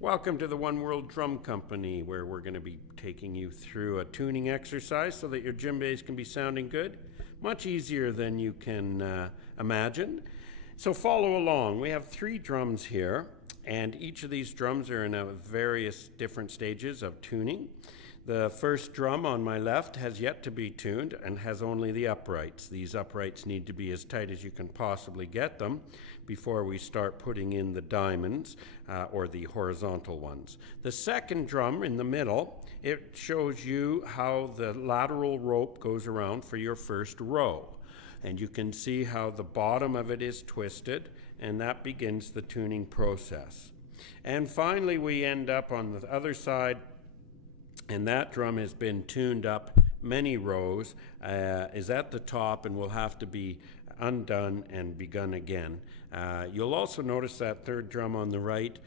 Welcome to the One World Drum Company, where we're going to be taking you through a tuning exercise so that your djembes can be sounding good. Much easier than you can imagine. So follow along. We have 3 drums here, and each of these drums are in various different stages of tuning. The first drum on my left has yet to be tuned and has only the uprights. These uprights need to be as tight as you can possibly get them before we start putting in the diamonds or the horizontal ones. The second drum in the middle, it shows you how the lateral rope goes around for your first row. And you can see how the bottom of it is twisted, and that begins the tuning process. And finally, we end up on the other side, and that drum has been tuned up many rows, is at the top and will have to be undone and begun again. You'll also notice that third drum on the right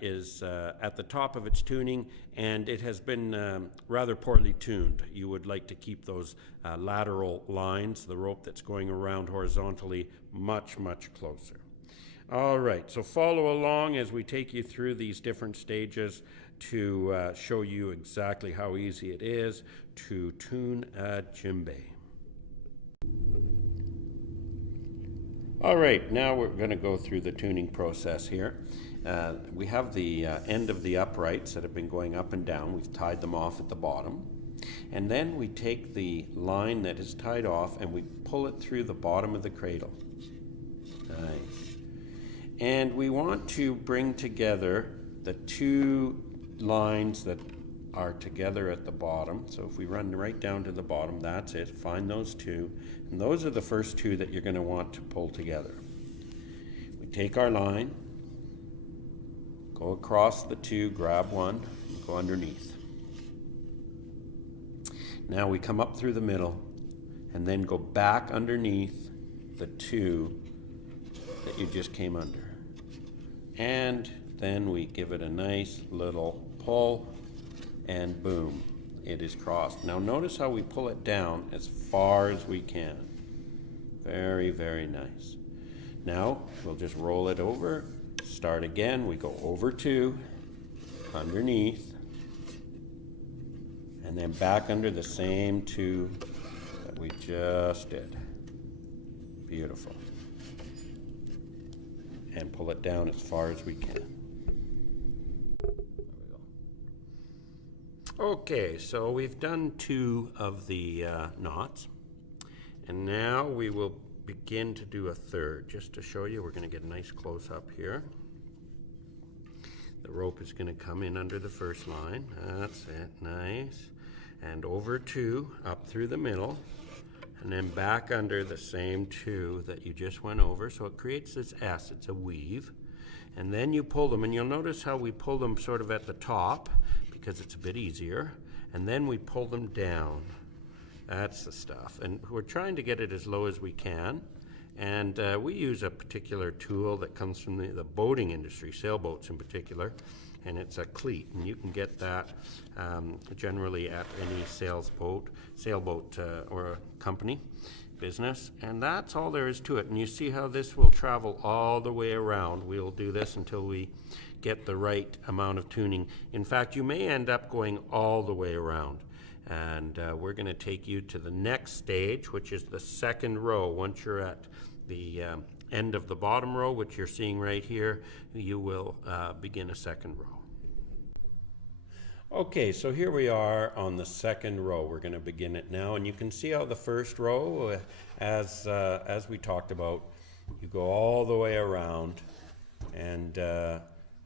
is at the top of its tuning, and it has been rather poorly tuned. You would like to keep those lateral lines, the rope that's going around horizontally, much, much closer. All right, so follow along as we take you through these different stages to show you exactly how easy it is to tune a djembe. All right, now we're going to go through the tuning process here. We have the end of the uprights that have been going up and down. We've tied them off at the bottom. And then we take the line that is tied off and we pull it through the bottom of the cradle. Nice. And we want to bring together the 2 lines that are together at the bottom. So if we run right down to the bottom, that's it. Find those 2. And those are the first 2 that you're going to want to pull together. We take our line, go across the 2, grab one, and go underneath. Now we come up through the middle and then go back underneath the 2 that you just came under. And then we give it a nice little pull, and boom, it is crossed. Now notice how we pull it down as far as we can. Very, very nice. Now we'll just roll it over, start again. We go over 2, underneath, and then back under the same 2 that we just did. Beautiful. And pull it down as far as we can. Okay, so we've done 2 of the knots, and now we will begin to do a third. Just to show you, we're going to get a nice close-up here. The rope is going to come in under the first line. That's it, nice. And over 2, up through the middle, and then back under the same 2 that you just went over. So it creates this S, it's a weave. And then you pull them, and you'll notice how we pull them sort of at the top, because it's a bit easier, and then we pull them down. That's the stuff, and we're trying to get it as low as we can, and we use a particular tool that comes from the boating industry, sailboats in particular, and it's a cleat, and you can get that generally at any sailboat or a company business, and that's all there is to it. And you see how this will travel all the way around. We'll do this until we get the right amount of tuning. In fact, you may end up going all the way around, and we're going to take you to the next stage, which is the second row. Once you're at the end of the bottom row, which you're seeing right here, you will begin a second row. Okay, so here we are on the second row. We're going to begin it now, and you can see how the first row, as we talked about, you go all the way around, and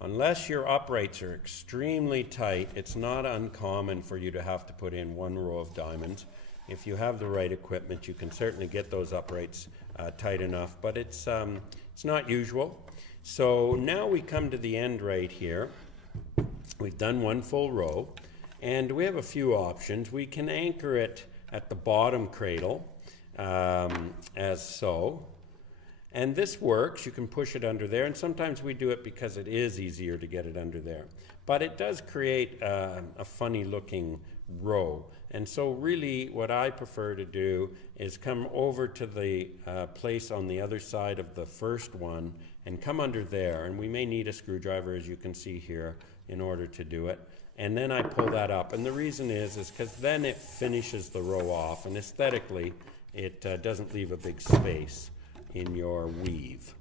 unless your uprights are extremely tight, it's not uncommon for you to have to put in 1 row of diamonds. If you have the right equipment, you can certainly get those uprights tight enough, but it's not usual. So now we come to the end right here. We've done 1 full row, and we have a few options. We can anchor it at the bottom cradle, as so. And this works. You can push it under there, and sometimes we do it because it is easier to get it under there. But it does create a funny looking row. And so really what I prefer to do is come over to the place on the other side of the first one and come under there. And we may need a screwdriver, as you can see here, in order to do it. And then I pull that up. And the reason is because then it finishes the row off, and aesthetically, it doesn't leave a big space in your weave.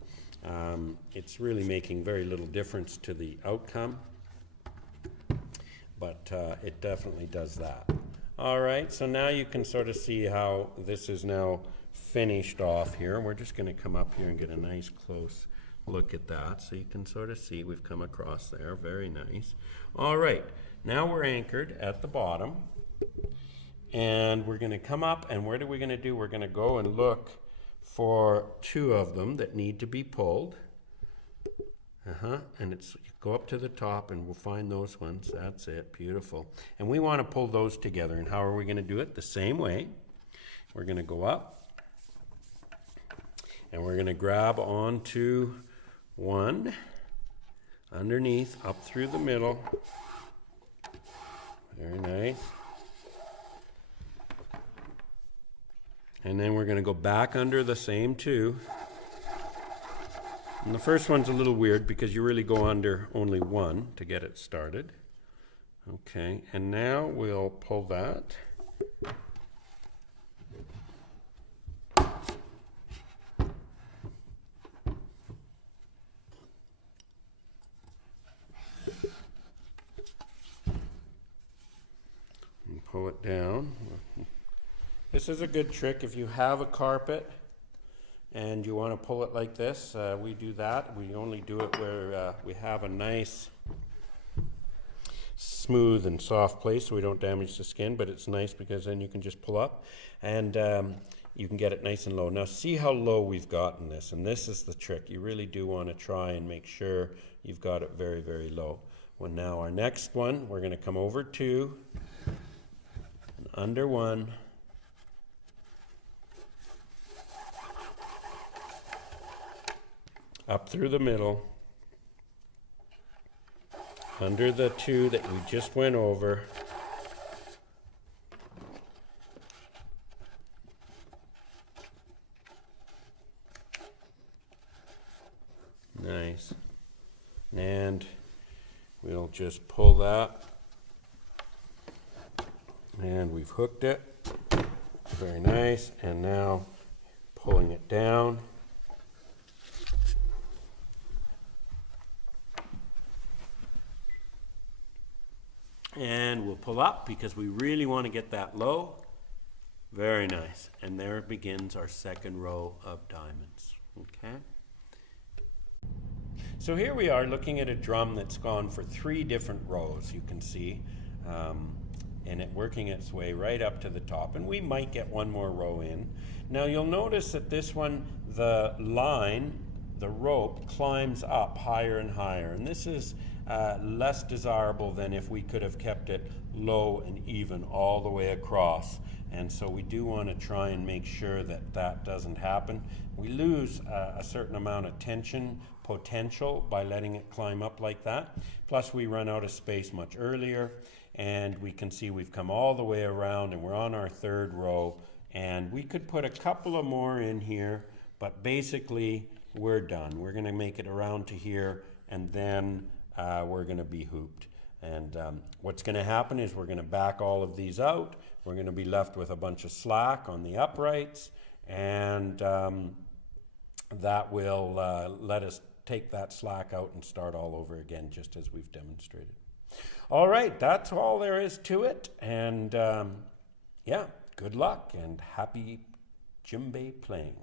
It's really making very little difference to the outcome, but it definitely does that. All right, so now you can sort of see how this is now finished off here. We're just going to come up here and get a nice close look at that, so you can sort of see we've come across there. Very nice. All right, now we're anchored at the bottom, and we're going to come up, and what are we going to do? We're going to go and look for two of them that need to be pulled. And it's, you go up to the top and we'll find those ones. That's it. Beautiful. And we want to pull those together. And how are we going to do it? The same way. We're going to go up and we're going to grab onto one underneath, up through the middle. Very nice. And then we're going to go back under the same two. And the first one's a little weird because you really go under only one to get it started. Okay, and now we'll pull that. And pull it down. This is a good trick if you have a carpet and you want to pull it like this. We do that. We only do it where we have a nice smooth and soft place so we don't damage the skin, but it's nice because then you can just pull up and you can get it nice and low. Now see how low we've gotten this, and this is the trick. You really do want to try and make sure you've got it very, very low. Well, now our next one, we're going to come over two and under one. Up through the middle, under the two that we just went over, nice, and we'll just pull that, and we've hooked it, very nice, and now pulling it down. And we'll pull up because we really want to get that low. Very nice. And there begins our second row of diamonds. Okay. So here we are looking at a drum that's gone for 3 different rows, you can see, and it working its way right up to the top. And we might get one more row in. Now you'll notice that this one, the line, the rope climbs up higher and higher, and this is less desirable than if we could have kept it low and even all the way across. And so we do want to try and make sure that that doesn't happen. We lose a certain amount of tension potential by letting it climb up like that. Plus we run out of space much earlier, and we can see we've come all the way around and we're on our 3rd row, and we could put a couple of more in here, but basically we're done. We're going to make it around to here, and then we're going to be hooped. And what's going to happen is we're going to back all of these out. We're going to be left with a bunch of slack on the uprights, and that will let us take that slack out and start all over again, just as we've demonstrated. All right, that's all there is to it. And yeah, good luck and happy djembe playing.